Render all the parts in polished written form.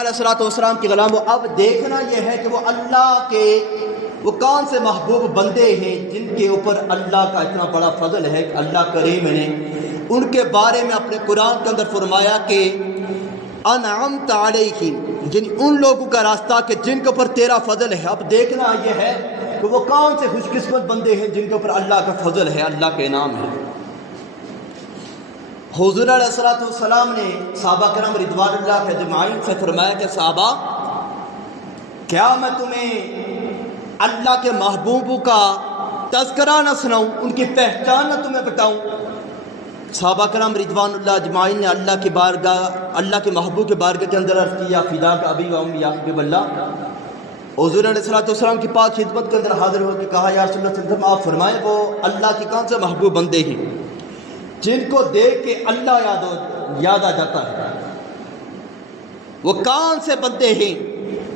علیہ السلام کے غلاموں، اب دیکھنا یہ ہے کہ وہ اللہ کے وہ کون سے محبوب بندے ہیں جن کے اوپر اللہ کا اتنا بڑا فضل ہے کہ اللہ کریم نے ان کے بارے میں اپنے قرآن کے اندر فرمایا کہ انعمت علیہم، ان لوگوں کا راستہ کہ جن کے اوپر تیرا فضل ہے۔ اب دیکھنا یہ ہے کہ وہ کون سے خوش قسمت بندے ہیں جن کے اوپر اللہ کا فضل ہے، اللہ کے انعام ہے۔ حضور علیہ السلام نے صحابہ کرام رضوان اللہ اجمعین سے فرمایا کہ صحابہ، کیا میں تمہیں اللہ کے محبوبوں کا تذکرہ نہ سناؤں، ان کی پہچان نہ تمہیں بتاؤں؟ صحابہ کرام رضوان اللہ اجمعین نے اللہ کی بارگاہ، اللہ کے محبوب کے بارگاہ کے اندر عرض کیا، فدا کا ابی و امی یا حبیب اللہ۔ حضور علیہ السلام کی پاک خدمت کے اندر حاضر ہو کے کہا، یا رسول اللہ صلی اللہ علیہ وسلم، آپ فرمائیں وہ اللہ کے کون سے محبوب بندے ہیں جن کو دیکھ کے اللہ یاد آ جاتا ہے؟ وہ کون سے بندے ہیں؟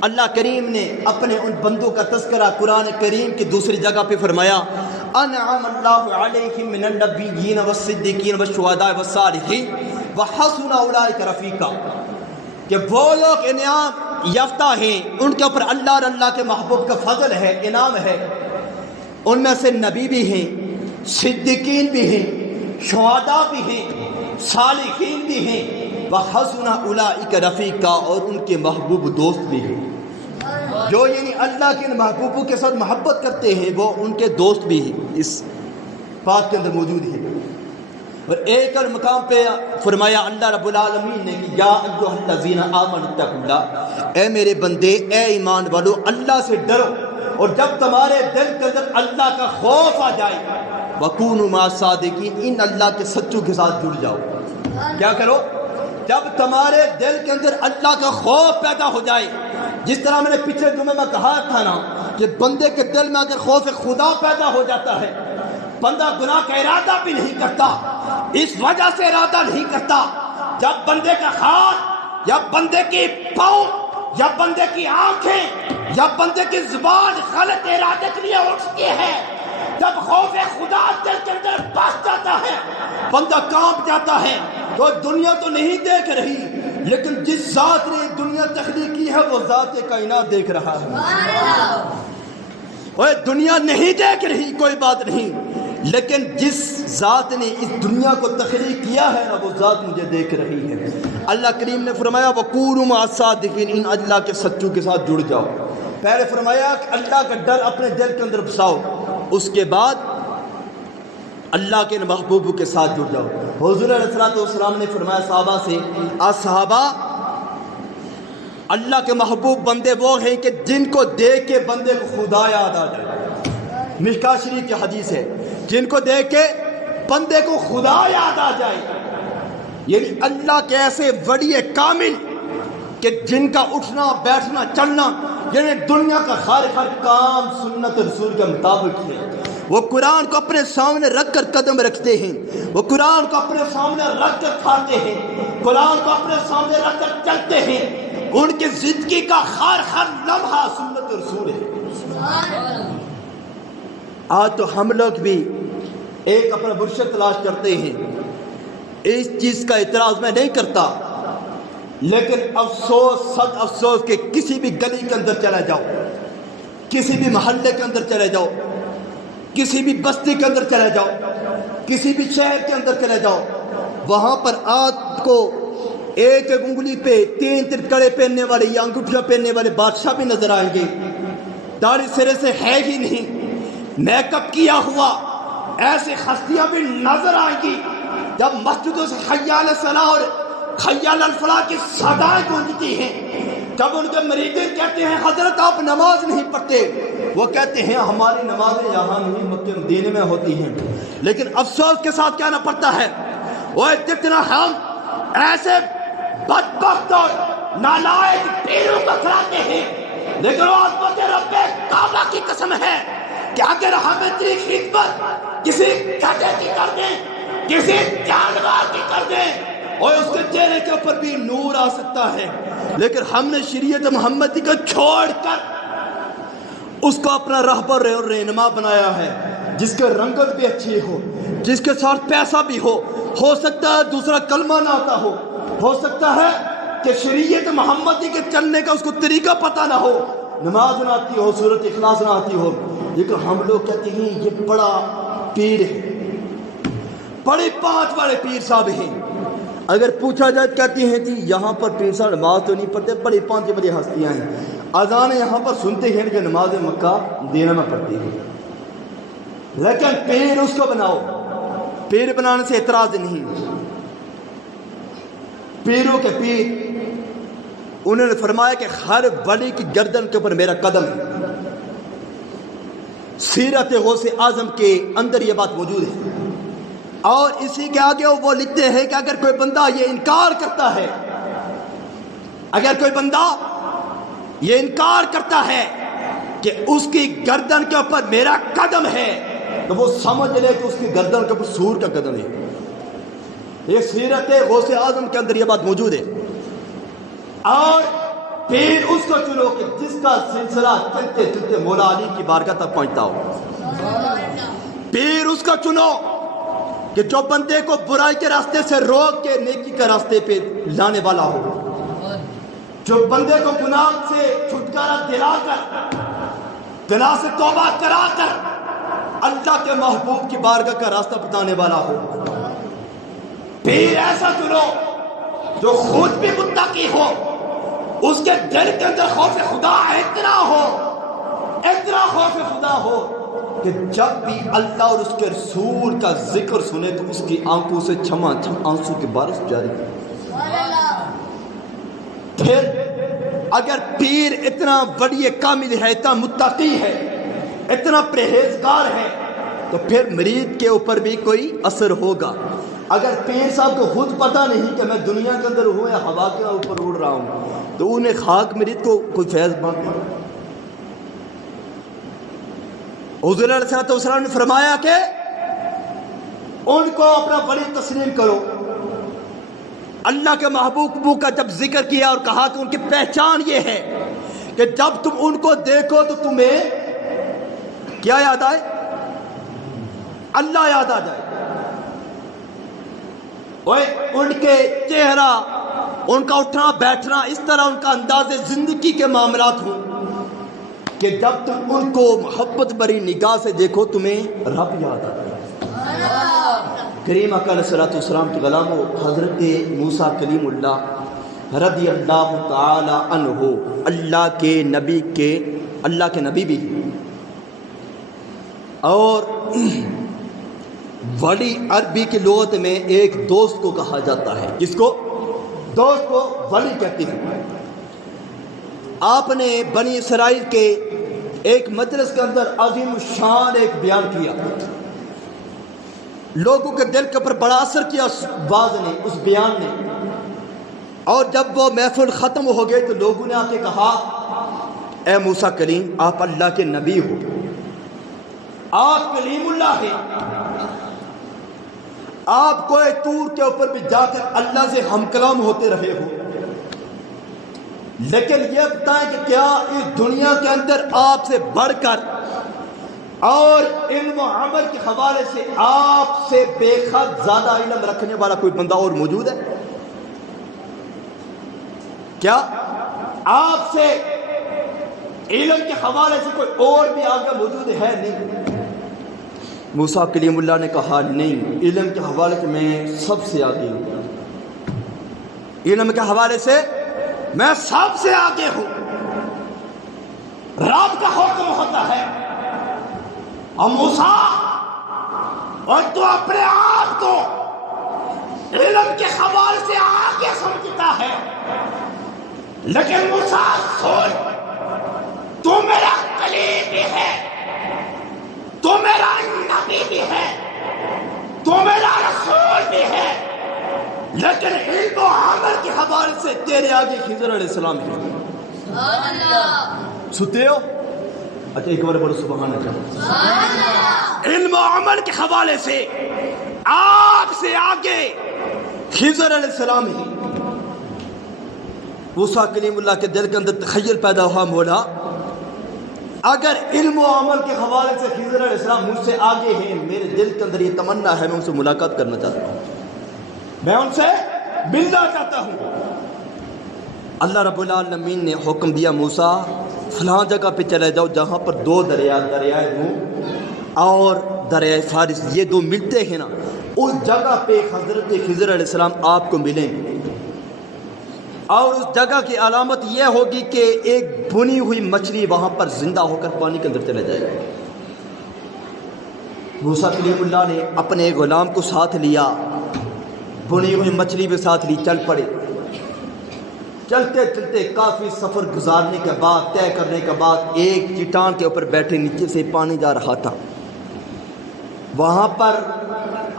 اللہ کریم نے اپنے ان بندوں کا تذکرہ قرآن کریم کی دوسری جگہ پہ فرمایا، انعم اللہ علیہم من النبیین والصدیقین والشہداء والصالحین وحسن اولئک رفیقا، کہ وہ لوگ انعام یافتہ ہیں، ان کے اوپر اللہ اور اللہ کے محبوب کا فضل ہے، انعام ہے۔ ان میں سے نبی بھی ہیں، صدیقین بھی ہیں، شہداء بھی ہیں، صالحین بھی ہیں، وحسن اولئک رفیقا، اور ان کے محبوب دوست بھی ہیں۔ جو یعنی اللہ کے محبوبوں کے ساتھ محبت کرتے ہیں وہ ان کے دوست بھی ہیں، اس بات کے اندر موجود ہیں۔ اور ایک اور مقام پہ فرمایا اللہ رب العالمین نے کہ یا ایھا الذین آمنوا اتقوا اللہ، اے میرے بندے، اے ایمان والو، اللہ سے ڈرو، اور جب تمہارے دل کے اندر اللہ کا خوف آ جائے، وَكُونُوا مَعَ الصَّادِقِينَ، ان اللہ کے سچوں کے ساتھ جڑ جاؤ۔ کیا کرو؟ جب تمہارے دل کے اندر اللہ کا خوف پیدا ہو جائے، جس طرح میں نے پچھلے جمعے میں کہا تھا نا کہ بندے کے دل میں اگر خوف خدا پیدا ہو جاتا ہے، بندہ گناہ کا ارادہ بھی نہیں کرتا، اس وجہ سے ارادہ نہیں کرتا، جب بندے کا ہاتھ یا بندے کی پاؤں یا بندے کی آنکھیں یا بندے کی زبان غلط ارادے کے لیے اٹھتی ہے، جب خوف خدا دل کے اندر بس جاتا ہے، بندہ کانپ جاتا ہے۔ تو دنیا تو نہیں دیکھ رہی، لیکن جس ذات نے دنیا تخلیق کی ہے وہ ذات کائنات دیکھ رہا ہے۔ اوے دنیا نہیں دیکھ رہی کوئی بات نہیں، لیکن جس ذات نے اس دنیا کو تخلیق کیا ہے نا وہ ذات مجھے دیکھ رہی ہے۔ اللہ کریم نے فرمایا وَكُونُوا مَعَ الصَّادِقِينَ، ان اللہ کے سچوں کے ساتھ جڑ جاؤ۔ پہلے فرمایا کہ اللہ کا ڈر اپنے دل کے اندر بساؤ، اس کے بعد اللہ کے محبوبوں کے ساتھ جڑ جاؤ۔ حضور علیہ السلام نے فرمایا صحابہ سے، صحابہ، اللہ کے محبوب بندے وہ ہیں کہ جن کو دیکھ کے بندے کو خدا یاد آ جائے۔ مشکاہ شریف کی حدیث ہے، جن کو دیکھ کے بندے کو خدا یاد آ جائے، یعنی اللہ کے ایسے ولی کامل کہ جن کا اٹھنا بیٹھنا چلنا یعنی دنیا کا ہر کام سنت رسول کے مطابق ہے۔ وہ قرآن کو اپنے سامنے رکھ کر قدم رکھتے ہیں، وہ قرآن کو اپنے سامنے رکھ کر کھاتے ہیں، قرآن کو اپنے سامنے رکھ کر چلتے ہیں، ان کی زندگی کا ہر لمحہ سنت رسول ہے۔ آج تو ہم لوگ بھی ایک اپنا مرشد تلاش کرتے ہیں، اس چیز کا اعتراض میں نہیں کرتا، لیکن افسوس صد افسوس کہ کسی بھی گلی کے اندر چلے جاؤ، کسی بھی محلے کے اندر چلے جاؤ، کسی بھی بستی کے اندر چلے جاؤ، کسی بھی شہر کے اندر چلے جاؤ، وہاں پر آپ کو ایک انگلی پہ 3 کڑے پہننے والے یا انگوٹھیاں پہننے والے بادشاہ بھی نظر آئیں گے، داڑھی سرے سے ہے ہی نہیں، میک اپ کیا ہوا ایسے ہستیاں بھی نظر آئیں گی۔ جب مسجدوں سے حی علی الصلاۃ اور حی علی الفلاح کی صدائیں گونجتی ہیں، جب ان کے مریدین کہتے ہیں حضرت آپ نماز نہیں پڑھتے، وہ کہتے ہیں ہماری نمازیں یہاں نہیں مکہ مدینے میں ہوتی ہیں، لیکن افسوس کے ساتھ کہنا پڑتا ہے وہ جتنا ہم ایسے بدبخت اور نالائق پیروں کو کھلاتے ہیں، لیکن وہ عظمت رب کعبہ کی قسم ہے کہ اگر ہم اتنی خدمت کسی گدھے کی کر دیں، کسی جانور کی کر دیں، اور اس کے چہرے کے اوپر بھی نور آ سکتا ہے، لیکن ہم نے شریعت محمدی کو چھوڑ کر اس کو اپنا راہبر اور رہنما بنایا ہے، جس کے رنگت بھی اچھی ہو، جس کے ساتھ پیسہ بھی ہو سکتا ہے دوسرا کلمہ نہ آتا ہو سکتا ہے کہ شریعت محمدی کے چلنے کا اس کو طریقہ پتہ نہ ہو، نماز نہ آتی ہو، سورۃ اخلاص نہ آتی ہو، لیکن ہم لوگ کہتے ہیں یہ بڑا پیر ہے، بڑے 5 بڑے پیر صاحب ہیں۔ اگر پوچھا جائے کہتے ہیں جی یہاں پر پیر صاحب نماز تو نہیں پڑھتے، بڑی 5 بڑی ہستیاں ہیں، اذان یہاں پر سنتے ہیں کہ نماز مکہ مدینہ میں پڑھتی ہے، لیکن پیر اس کو بناؤ، پیر بنانے سے اعتراض نہیں۔ پیروں کے پیر انہوں نے فرمایا کہ ہر ولی کی گردن کے اوپر میرا قدم ہے۔ سیرت غوث اعظم کے اندر یہ بات موجود ہے، اور اسی کے آگے وہ لکھتے ہیں کہ اگر کوئی بندہ یہ انکار کرتا ہے، اگر کوئی بندہ یہ انکار کرتا ہے کہ اس کی گردن کے اوپر میرا قدم ہے، تو وہ سمجھ لے کہ اس کی گردن کے اوپر سور کا قدم ہے۔ یہ سیرت غوث اعظم کے اندر یہ بات موجود ہے۔ اور پھر اس کو چنو کہ جس کا سلسلہ چلتے چلتے مولا علی کی بارگاہ تک پہنچتا ہو، پھر اس کا چنو کہ جو بندے کو برائی کے راستے سے روک کے نیکی کے راستے پہ لانے والا ہو، جو بندے کو گناہ سے چھٹکارا دلا کر، گناہ سے توبہ کرا کر اللہ کے محبوب کی بارگاہ کا راستہ بتانے والا ہو۔ پھر ایسا چنو جو خود بھی متقی ہو، اس کے دل کے اندر خوف خدا اتنا ہو، اتنا خوف خدا ہو کہ جب بھی اللہ اور اس کے رسول کا ذکر سنے تو اس کی آنکھوں سے چھما چھم آنسو کی بارش جاری ہے۔ پھر اگر پیر اتنا بڑی کامل ہے، اتنا متقی ہے، اتنا پرہیزگار ہے، تو پھر مرید کے اوپر بھی کوئی اثر ہوگا۔ اگر پیر صاحب کو خود پتہ نہیں کہ میں دنیا کے اندر ہوں یا ہوا کے اوپر اڑ رہا ہوں، تو انہیں خاک مرید کو کوئی فیض مانگا۔ حضور علیہ السلام نے فرمایا کہ ان کو اپنا ولی تسلیم کرو۔ اللہ کے محبوب کا جب ذکر کیا اور کہا کہ ان کی پہچان یہ ہے کہ جب تم ان کو دیکھو تو تمہیں کیا یاد آئے؟ اللہ یاد آ جائے۔ ان کے چہرہ، ان کا اٹھنا بیٹھنا، اس طرح ان کا انداز زندگی کے معاملات ہوں کہ جب تم ان کو محبت بری نگاہ سے دیکھو تمہیں رب یاد آتا ہے۔ کریم اکرم علیہ السلام کے غلاموں، حضرت موسیٰ کلیم اللہ رضی اللہ تعالی عنہ اللہ کے نبی بھی، اور ولی عربی کی لغت میں ایک دوست کو کہا جاتا ہے۔ جس کو دوست کو ولی کہتے ہیں۔ آپ نے بنی اسرائیل کے ایک مجلس کے اندر عظیم الشان ایک بیان کیا، لوگوں کے دل کے اوپر بڑا اثر کیا اس باز نے، اس بیان نے، اور جب وہ محفل ختم ہو گئے تو لوگوں نے آ کے کہا اے موسیٰ کلیم، آپ اللہ کے نبی ہو، آپ کلیم اللہ ہیں، آپ کوئی طور کے اوپر بھی جا کر اللہ سے ہم کلام ہوتے رہے ہو، لیکن یہ بتائیں کہ کیا اس دنیا کے اندر آپ سے بڑھ کر اور علم و عمل کے حوالے سے آپ سے بے حد زیادہ علم رکھنے والا کوئی بندہ اور موجود ہے؟ کیا آپ سے علم کے حوالے سے کوئی اور بھی آگے موجود ہے؟ نہیں۔ موسیٰ کلیم اللہ نے کہا نہیں، علم کے حوالے سے میں سب سے آگے ہوں، علم کے حوالے سے میں سب سے آگے ہوں۔ رب کا حکم ہوتا ہے اور موسیٰ، اور تو اپنے آپ کو علم کے حوالے سے آگے سمجھتا ہے، لیکن موسیٰ سن، تو میرا کلیم بھی ہے، تو میرا نبی بھی ہے، تو میرا رسول بھی ہے، لیکن علم و عمل کے حوالے سے تیرے آگے خضر علیہ السلام ہے۔ سنتے ہو؟ اچھا ایک بار بولو سبحان اللہ۔ علم و عمل کے حوالے سے آپ سے آگے خضر علیہ السلام ہے۔ موسیٰ کلیم اللہ کے دل کے اندر تخیل پیدا ہوا، مولا اگر علم و عمل کے حوالے سے خضر علیہ السلام مجھ سے آگے ہیں، میرے دل کے اندر یہ تمنا ہے میں ان سے ملاقات کرنا چاہتا ہوں، میں ان سے ملنا چاہتا ہوں، اللہ رب العالمین نے حکم دیا موسیٰ فلاں جگہ پہ چلے جاؤ جہاں پر دو دریائے نوح اور دریائے فارس یہ دو ملتے ہیں نا، اس جگہ پہ حضرت خضر علیہ السلام آپ کو ملیں گے، اور اس جگہ کی علامت یہ ہوگی کہ ایک بھنی ہوئی مچھلی وہاں پر زندہ ہو کر پانی کے اندر چلے جائے گی۔ موسیٰ کلیم اللہ نے اپنے غلام کو ساتھ لیا، بھنی ہوئی مچھلی بھی ساتھ لی، چل پڑے۔ چلتے چلتے کافی سفر گزارنے کے بعد، طے کرنے کے بعد ایک چٹان کے اوپر بیٹھے، نیچے سے پانی جا رہا تھا، وہاں پر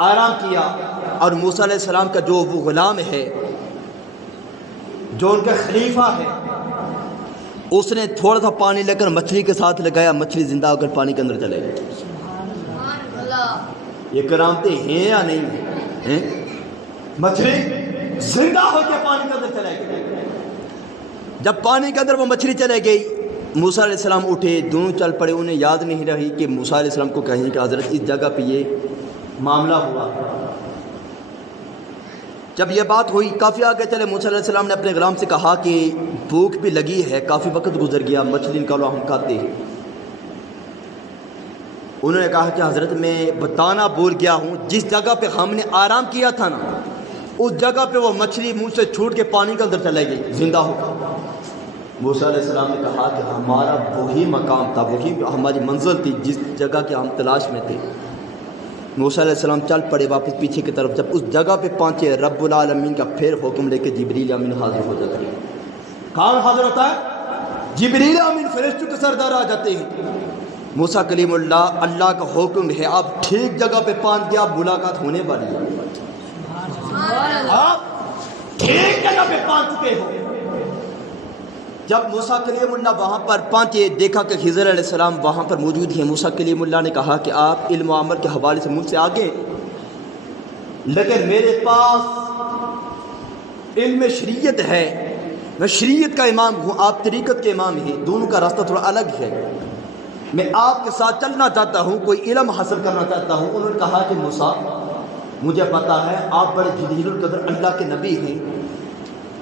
آرام کیا، اور موسیٰ علیہ السلام کا جو وہ غلام ہے جو ان کا خلیفہ ہے، اس نے تھوڑا سا پانی لے کر مچھلی کے ساتھ لگایا، مچھلی زندہ ہو کر پانی کے اندر چلے گئی۔ یہ کرامتیں ہیں یا نہیں ہیں؟ مچھلی زندہ ہو کے پانی کے اندر چلے گئی۔ جب پانی کے اندر وہ مچھلی چلے گئی، موسیٰ علیہ السلام اٹھے، دونوں چل پڑے۔ انہیں یاد نہیں رہی کہ موسیٰ علیہ السلام کو کہیں کہ حضرت اس جگہ پہ یہ معاملہ ہوا۔ جب یہ بات ہوئی، کافی آگے چلے، موسیٰ علیہ السلام نے اپنے غلام سے کہا کہ بھوک بھی لگی ہے، کافی وقت گزر گیا، مچھلی نکالو ہم کھاتے ہیں۔ انہوں نے کہا کہ حضرت میں بتانا بھول گیا ہوں، جس جگہ پہ ہم نے آرام کیا تھا نا، اس جگہ پہ وہ مچھلی منہ سے چھوٹ کے پانی کے اندر چلے گئی زندہ ہو کر۔ موسیٰ علیہ السلام نے کہا کہ ہمارا وہی مقام تھا، وہی ہماری منزل تھی جس جگہ کے ہم تلاش میں تھے۔ موسیٰ علیہ السلام چل پڑے واپس پیچھے کی طرف۔ جب اس جگہ پہ پہنچے، رب العالمین کا پھر حکم لے کے جبریل امین حاضر ہو جاتے ہیں۔ کون حاضر ہوتا ہے؟ جبریل امین، فرشتوں کے سردار آ جاتے ہیں۔ موسیٰ کلیم اللہ، اللہ کا حکم ہے آپ ٹھیک جگہ پہ پہنچ گیا، ملاقات ہونے والی ہے، آپ ٹھیک جگہ پہ پہنچ چکے ہو۔ جب موسیٰ کلیم اللہ وہاں پر پہنچے، دیکھا کہ خضر علیہ السلام وہاں پر موجود ہیں۔ موسیٰ کلیم اللہ نے کہا کہ آپ علم و عمل کے حوالے سے مجھ سے آگے، لیکن میرے پاس علم شریعت ہے، میں شریعت کا امام ہوں، آپ طریقت کے امام ہیں، دونوں کا راستہ تھوڑا الگ ہے، میں آپ کے ساتھ چلنا چاہتا ہوں، کوئی علم حاصل کرنا چاہتا ہوں۔ انہوں نے کہا کہ موسیٰ مجھے پتا ہے آپ بڑے جلیل القدر اللہ کے نبی ہیں،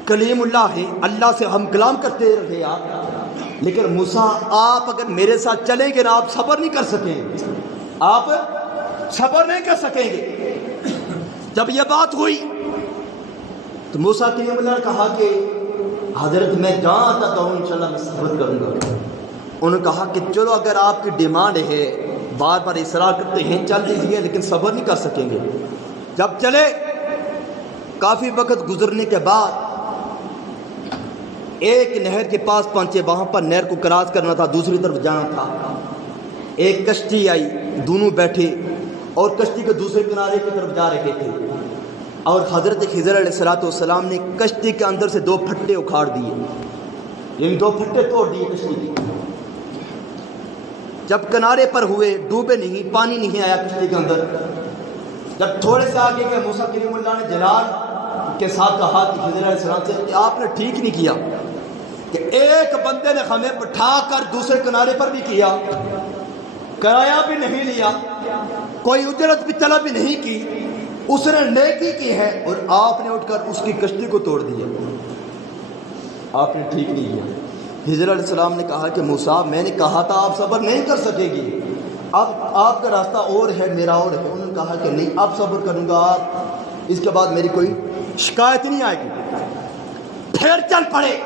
کلیم اللہ ہے، اللہ سے ہم کلام کرتے رہے آپ، لیکن موسیٰ آپ اگر میرے ساتھ چلیں گے نا، آپ صبر نہیں کر سکیں گے، آپ صبر نہیں کر سکیں گے۔ جب یہ بات ہوئی تو موسیٰ کلیم اللہ نے کہا کہ حضرت میں جہاں تک ہوں انشاءاللہ میں صبر کروں گا۔ انہوں نے کہا کہ چلو اگر آپ کی ڈیمانڈ ہے، بار بار اصرار کرتے ہیں، چل دیجیے، لیکن صبر نہیں کر سکیں گے۔ جب چلے، کافی وقت گزرنے کے بعد ایک نہر کے پاس پہنچے، وہاں پر نہر کو کراس کرنا تھا، دوسری طرف جانا تھا۔ ایک کشتی آئی، دونوں بیٹھے اور کشتی کے دوسرے کنارے کی طرف جا رہے تھے، اور حضرت خضر علیہ السلام نے کشتی کے اندر سے دو پھٹے اکھاڑ دیے، یعنی دو پھٹے توڑ دیے کشتی کے۔ جب کنارے پر ہوئے، ڈوبے نہیں، پانی نہیں آیا کشتی کے اندر۔ جب تھوڑے سے آگے گئے، موسیٰ کلیم اللہ نے جلال کے ساتھ کہا کہ خضر علیہ السلام سے کہ آپ نے ٹھیک نہیں کیا کہ ایک بندے نے ہمیں بٹھا کر دوسرے کنارے پر بھی کیا، کرایہ بھی نہیں لیا، کوئی اجرت بھی طلب بھی نہیں کی، اس نے نیکی کی ہے، اور آپ نے اٹھ کر اس کی کشتی کو توڑ دیا، آپ نے ٹھیک نہیں کیا۔ خضر علیہ السلام نے کہا کہ موسیٰ میں نے کہا تھا آپ صبر نہیں کر سکے گی، اب آپ کا راستہ اور ہے، میرا اور ہے۔ انہوں نے کہا کہ نہیں، اب صبر کروں گا، آپ اس کے بعد میری کوئی شکایت نہیں آئے گی۔ پھر چل پڑے۔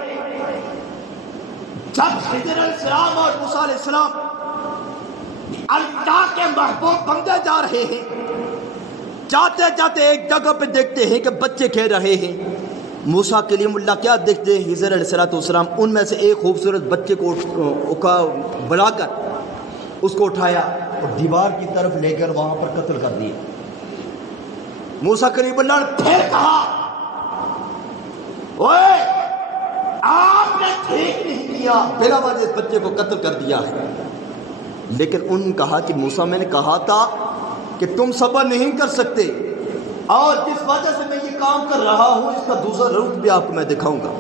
جب خضر علیہ السلام اور موسیٰ علیہ السلام اللہ کے محبوب بندے جا رہے ہیں، جاتے جاتے ایک جگہ پہ دیکھتے ہیں کہ بچے کھیل رہے ہیں۔ موسیٰ کلیم اللہ کیا دیکھتے ہیں؟ خضر علیہ السلام ان میں سے ایک خوبصورت بچے کو بلا کر اس کو اٹھایا اور دیوار کی طرف لے کر وہاں پر قتل کر دیا۔ موسیٰ کلیم اللہ نے پھر کہا اوئے آپ نے ٹھیک نہیں کیا، بلا وجہ اس بچے کو قتل کر دیا ہے۔ لیکن انہوں نے کہا کہ موسیٰ میں نے کہا تھا کہ تم صبر نہیں کر سکتے، اور جس وجہ سے میں یہ کام کر رہا ہوں اس کا دوسرا رخ بھی آپ کو میں دکھاؤں گا۔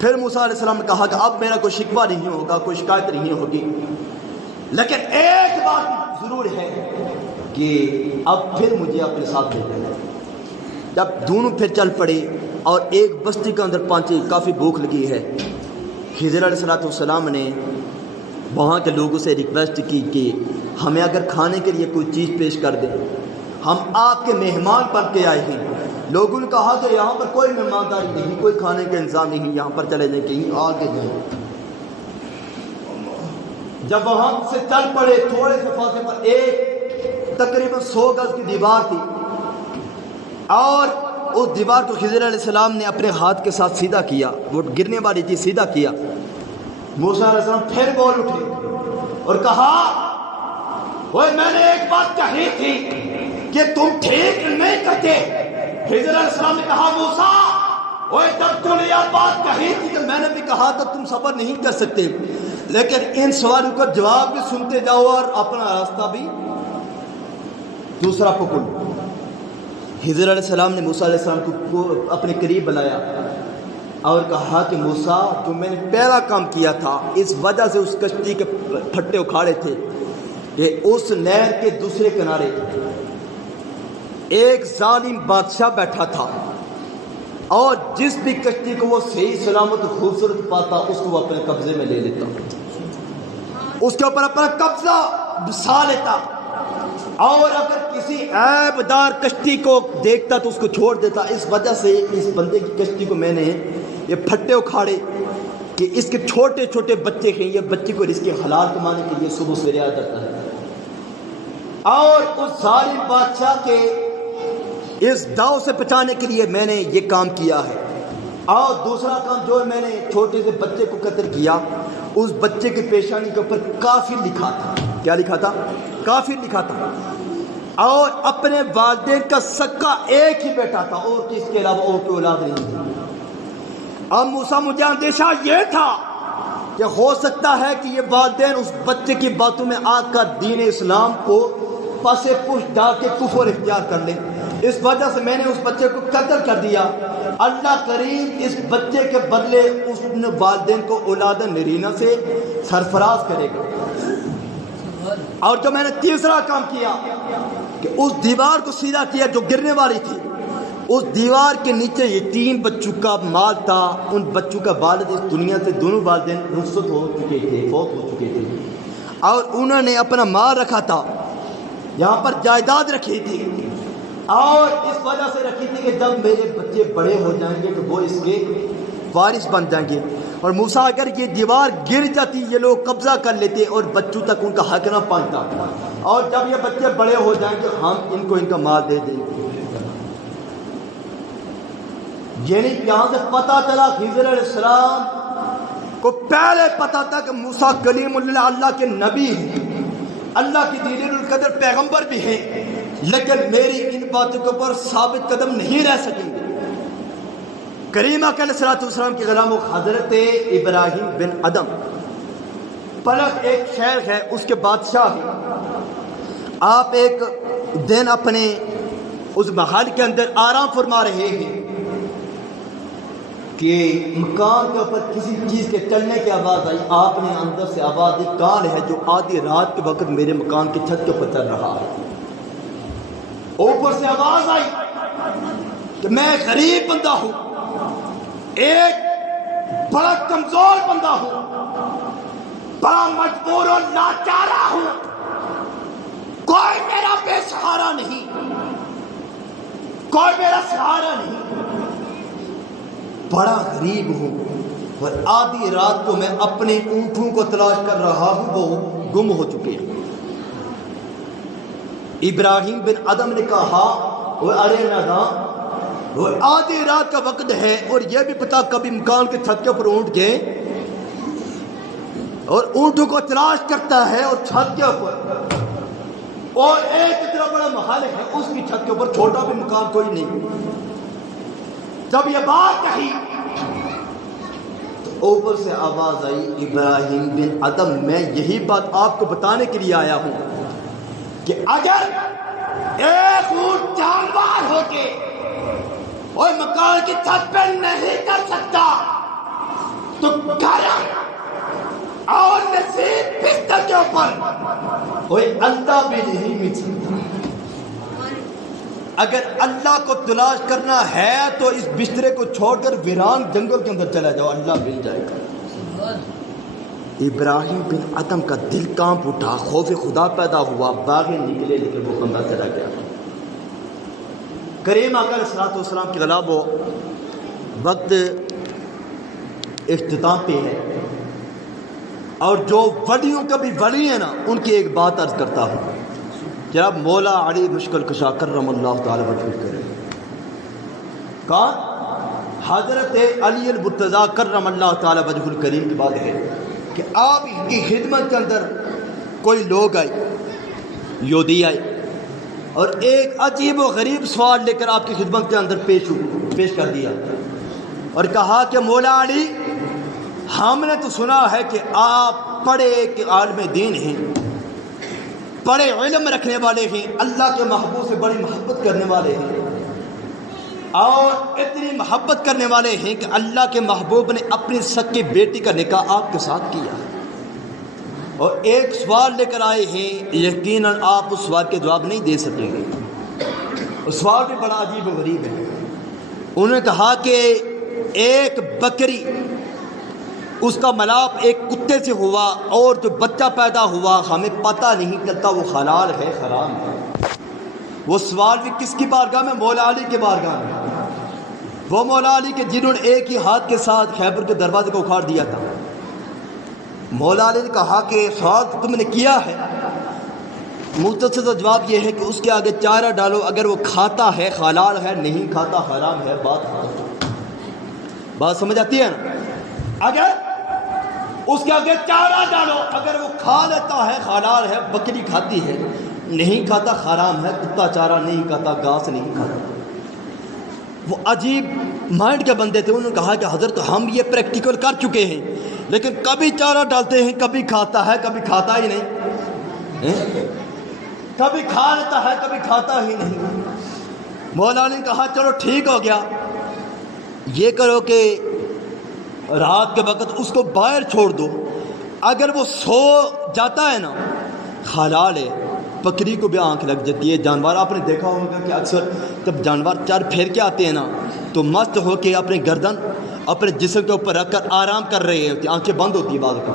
پھر موسیٰ علیہ السلام نے کہا کہ اب میرا کوئی شکوہ نہیں ہوگا، کوئی شکایت نہیں ہوگی، لیکن ایک بات ضرور ہے کہ اب پھر مجھے اپنے ساتھ لے جائیں۔ جب دونوں پھر چل پڑے، اور ایک بستی کے اندر پہنچے، کافی بھوک لگی ہے۔ خضر علیہ السلام نے وہاں کے لوگوں سے ریکویسٹ کی کہ ہمیں اگر کھانے کے لیے کوئی چیز پیش کر دیں، ہم آپ کے مہمان بن کے آئے ہیں۔ لوگوں نے کہا کہ یہاں پر کوئی مہمانداری نہیں، کوئی کھانے کا انتظام نہیں، یہاں پر چلے جائیں، کہیں آگے جائیں۔ جب وہاں سے چل پڑے، تھوڑے سے فاصلے پر ایک تقریباً 100 گز کی دیوار تھی، اور اس دیوار کو خضر علیہ السلام نے اپنے ہاتھ کے ساتھ سیدھا کیا، وہ گرنے والی تھی، سیدھا کیا۔ موسیٰ علیہ السلام پھر بول اٹھے اور کہا اوے میں نے ایک بات کہی تھی کہ تم ٹھیک نہیں کرتے۔ خضر علیہ السلام نے کہا موسیٰ اوے جب تو نے یہ بات کہی تھی تو میں نے بھی کہا تھا تم صبر نہیں کر سکتے، لیکن ان سوالوں کا جواب بھی سنتے جاؤ اور اپنا راستہ بھی دوسرا پکڑو۔ خضر علیہ السلام نے موسیٰ علیہ السلام کو اپنے قریب بلایا اور کہا کہ موسیٰ جو میں نے پہلا کام کیا تھا، اس وجہ سے اس کشتی کے پھٹے اکھاڑے تھے کہ اس نہر کے دوسرے کنارے ایک ظالم بادشاہ بیٹھا تھا، اور جس بھی کشتی کو وہ صحیح سلامت خوبصورت پاتا اس کو وہ اپنے قبضے میں لے لیتا، اس کے اوپر اپنا قبضہ بسا لیتا، اور اگر کسی عیب دار کشتی کو دیکھتا تو اس کو چھوڑ دیتا۔ اس وجہ سے اس بندے کی کشتی کو میں نے یہ پھٹے اکھاڑے کہ اس کے چھوٹے چھوٹے بچے ہیں، یہ بچے کو رزق حلال کمانے کے لیے صبح سویرے آ جاتا ہے، اور اس ظالم بادشاہ کے اس داؤ سے بچانے کے لیے میں نے یہ کام کیا ہے۔ اور دوسرا کام جو میں نے چھوٹے سے بچے کو قتل کیا، اس بچے کی پیشانی کے اوپر کافر لکھا تھا۔ کیا لکھا تھا؟ کافر لکھا تھا، اور اپنے والدین کا سکا ایک ہی بیٹا تھا، اور اس کے علاوہ اور کوئی اولاد نہیں تھی۔ اب موسیٰ مجھے اندیشہ یہ تھا کہ ہو سکتا ہے کہ یہ والدین اس بچے کی باتوں میں آ کر دین اسلام کو پس پشت ڈال کے کفر اختیار کر لیں، اس وجہ سے میں نے اس بچے کو قتل کر دیا۔ اللہ کریم اس بچے کے بدلے اس والدین کو اولاد نرینہ سے سرفراز کرے گا۔ اور جو میں نے تیسرا کام کیا کہ اس دیوار کو سیدھا کیا جو گرنے والی تھی، اس دیوار کے نیچے یتیم بچوں کا مال تھا، ان بچوں کا والد اس دنیا سے دونوں والدین رخصت ہو چکے تھے، فوت ہو چکے تھے، اور انہوں نے اپنا مال رکھا تھا، یہاں پر جائیداد رکھی تھی، اور اس وجہ سے رکھی تھی کہ جب میرے بچے بڑے ہو جائیں گے تو وہ اس کے وارث بن جائیں گے، اور موسیٰ اگر یہ دیوار گر جاتی یہ لوگ قبضہ کر لیتے اور بچوں تک ان کا حق نہ پہنچتا، اور جب یہ بچے بڑے ہو جائیں گے ہم ان کو ان کا مال دے دیں گے۔ یعنی یہاں سے پتہ چلا خضر علیہ السلام کو پہلے پتہ تھا کہ موسیٰ کلیم اللہ، اللہ کے نبی ہیں، اللہ کی جلیل القدر پیغمبر بھی ہیں، لیکن میری ان باتوں کے اوپر ثابت قدم نہیں رہ سکیں گے۔ کریمہ علیہ السلام کے غلام حضرت ابراہیم بن ادم پلک ایک شہر ہے، اس کے بادشاہ ہیں۔ آپ ایک دن اپنے اس محل کے اندر آرام فرما رہے ہیں کہ مکان کے اوپر کسی چیز کے چلنے کی آواز آئی۔ آپ نے اندر سے آواز دی کون ہے جو آدھی رات کے وقت میرے مکان کی چھت کے اوپر چل رہا ہے؟ اوپر سے آواز آئی کہ میں غریب بندہ ہوں، ایک بڑا کمزور بندہ ہوں، بڑا مجبور اور لاچارہ ہوں، کوئی میرا بے سہارا نہیں، کوئی میرا سہارا نہیں، بڑا غریب ہوں، اور آدھی رات کو میں اپنے اونٹوں کو تلاش کر رہا ہوں، وہ گم ہو چکے ہیں۔ ابراہیم بن ادم نے کہا وہ ارے نادان، وہ آدھی رات کا وقت ہے اور یہ بھی پتا کبھی مکان کے چھت کے اوپر اونٹ گئے اور اونٹوں کو تلاش کرتا ہے، اور چھت کے اوپر اور ایک اتنا بڑا محل ہے اس کی چھت کے اوپر چھوٹا بھی مکان کوئی نہیں۔ جب یہ بات کہی تو اوپر سے آواز آئی ابراہیم بن ادم میں یہی بات آپ کو بتانے کے لیے آیا ہوں کہ اگر ایک اونٹ جانور ہو کے اور مکان کی چھت پہ نہیں کر سکتا تو گرم اور نصیب بستر کے اوپر کوئی اندھا بھی نہیں مل سکتا۔ اگر اللہ کو تلاش کرنا ہے تو اس بسترے کو چھوڑ کر ویران جنگل کے اندر چلا جاؤ، اللہ مل جائے گا۔ ابراہیم بن ادم کا دل کانپ اٹھا، خوف خدا پیدا ہوا، باغیں نکلے لیکن وہ بندہ چلا گیا۔ کریم آقا علیہ الصلوۃ والسلام کی غلاب و وقت اختتام پہ ہے، اور جو ولیوں کا بھی ولی ہے نا، ان کی ایک بات عرض کرتا ہوں۔ جناب مولا علی مشکل کشا کرم اللہ تعالی وجہ کرے، کون؟ حضرت علی المرتضیٰ کرم اللہ تعالی وجہ الکریم کی بات ہے کہ آپ کی خدمت کے اندر کوئی لوگ آئے، یہودی آئے، اور ایک عجیب و غریب سوال لے کر آپ کی خدمت کے اندر پیش کر دیا، اور کہا کہ مولا علی، ہم نے تو سنا ہے کہ آپ پڑھے کہ عالم دین ہیں، بڑے علم رکھنے والے ہیں، اللہ کے محبوب سے بڑی محبت کرنے والے ہیں، اور اتنی محبت کرنے والے ہیں کہ اللہ کے محبوب نے اپنی سکی بیٹی کا نکاح آپ کے ساتھ کیا، اور ایک سوال لے کر آئے ہیں، یقیناً آپ اس سوال کے جواب نہیں دے سکیں گے۔ اس سوال بھی بڑا عجیب و غریب ہے۔ انہوں نے کہا کہ ایک بکری، اس کا ملاپ ایک کتے سے ہوا، اور جو بچہ پیدا ہوا ہمیں پتہ نہیں چلتا وہ حلال ہے حرام ہے۔ وہ سوال بھی کس کی بارگاہ میں؟ مولا علی کے بارگاہ میں۔ وہ مولا علی کے جنہوں نے ایک ہی ہاتھ کے ساتھ خیبر کے دروازے کو اکھاڑ دیا تھا۔ مولا علی نے کہا کہ سوال تم نے کیا ہے، مختصر جواب یہ ہے کہ اس کے آگے چارہ ڈالو، اگر وہ کھاتا ہے حلال ہے، نہیں کھاتا حرام ہے۔ بات سمجھ آتی ہے نا؟ اگر اس کے آگے چارہ ڈالو، اگر وہ کھا لیتا ہے حلال ہے، بکری کھاتی ہے، نہیں کھاتا حرام ہے، کتا چارہ نہیں کھاتا، گھاس نہیں کھاتا۔ وہ عجیب مائنڈ کے بندے تھے، انہوں نے کہا کہ حضرت ہم یہ پریکٹیکل کر چکے ہیں، لیکن کبھی چارہ ڈالتے ہیں، کبھی کھاتا ہے، کبھی کھاتا ہی نہیں، کبھی کھا لیتا ہے، کبھی کھاتا ہی نہیں۔ مولا نے کہا چلو ٹھیک ہو گیا، یہ کرو کہ رات کے وقت اس کو باہر چھوڑ دو، اگر وہ سو جاتا ہے نا حلال ہے۔ بکری کو بھی آنکھ لگ جاتی ہے، جانور آپ نے دیکھا ہوگا کہ اکثر جب جانور چار پھیر کے آتے ہیں نا تو مست ہو کے اپنی گردن اپنے جسم کے اوپر رکھ کر آرام کر رہے ہوتے ہیں، آنکھیں بند ہوتی ہیں بعض کا۔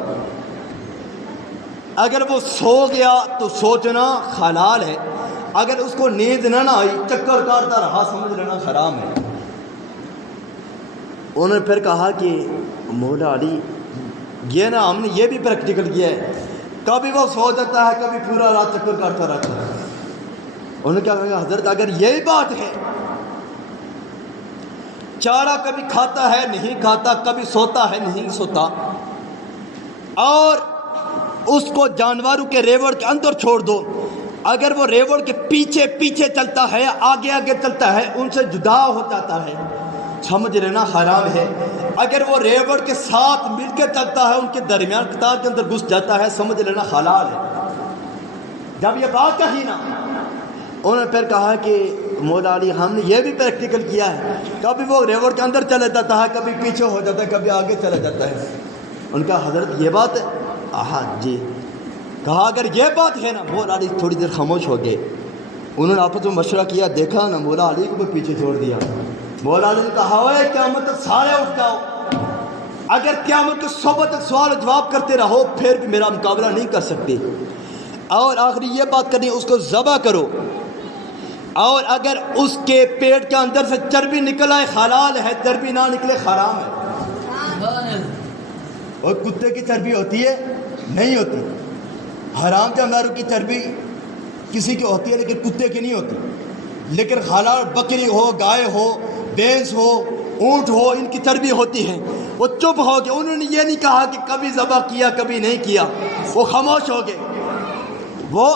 اگر وہ سو گیا تو سوچنا حلال ہے، اگر اس کو نیند نہ آئی، چکر کاٹتا رہا، سمجھ لینا حرام ہے۔ انہوں نے پھر کہا کہ مولا علی یہ نا ہم نے یہ بھی پریکٹیکل کیا ہے، کبھی وہ سو جاتا ہے، کبھی پورا رات چکر کاٹتا رہتا ہے۔ انہوں نے کہا کہ حضرت اگر یہی بات ہے، چارہ کبھی کھاتا ہے نہیں کھاتا، کبھی سوتا ہے نہیں سوتا، اور اس کو جانوروں کے ریوڑ کے اندر چھوڑ دو، اگر وہ ریوڑ کے پیچھے پیچھے چلتا ہے، آگے آگے چلتا ہے، ان سے جدا ہو جاتا ہے، سمجھ لینا حرام ہے۔ اگر وہ ریوڑ کے ساتھ مل کے چلتا ہے، ان کے درمیان قطار کے اندر گھس جاتا ہے، سمجھ لینا حلال ہے۔ جب یہ بات کہی نا، انہوں نے پھر کہا کہ مولا علی ہم نے یہ بھی پریکٹیکل کیا ہے، کبھی وہ ریوڑ کے اندر چلا جاتا ہے، کبھی پیچھے ہو جاتا ہے، کبھی آگے چلا جاتا ہے۔ ان کا حضرت یہ بات ہے؟ ہاں جی۔ کہا اگر یہ بات ہے نا، مولا علی تھوڑی دیر خاموش ہو گئے، انہوں نے آپس میں مشورہ کیا، دیکھا نا مولا علی کو بھی پیچھے چھوڑ دیا۔ مولا علی نے کہا ہوئے قیامت تک سارے اٹھ جاؤ، اگر قیامت کے صبح تک سوال جواب کرتے رہو پھر بھی میرا مقابلہ نہیں کر سکتے، اور آخری یہ بات کرنی اس کو ذبح کرو، اور اگر اس کے پیٹ کے اندر سے چربی نکل آئے حلال ہے، چربی نہ نکلے حرام ہے۔ اور کتے کی چربی ہوتی ہے؟ نہیں ہوتی۔ حرام جانوروں کی چربی کسی کی ہوتی ہے لیکن کتے کی نہیں ہوتی، لیکن حلال بکری ہو، گائے ہو، بھینس ہو، اونٹ ہو، ان کی چربی ہوتی ہے۔ وہ چپ ہو گئے، انہوں نے یہ نہیں کہا کہ کبھی ذبح کیا کبھی نہیں کیا، وہ خاموش ہو گئے۔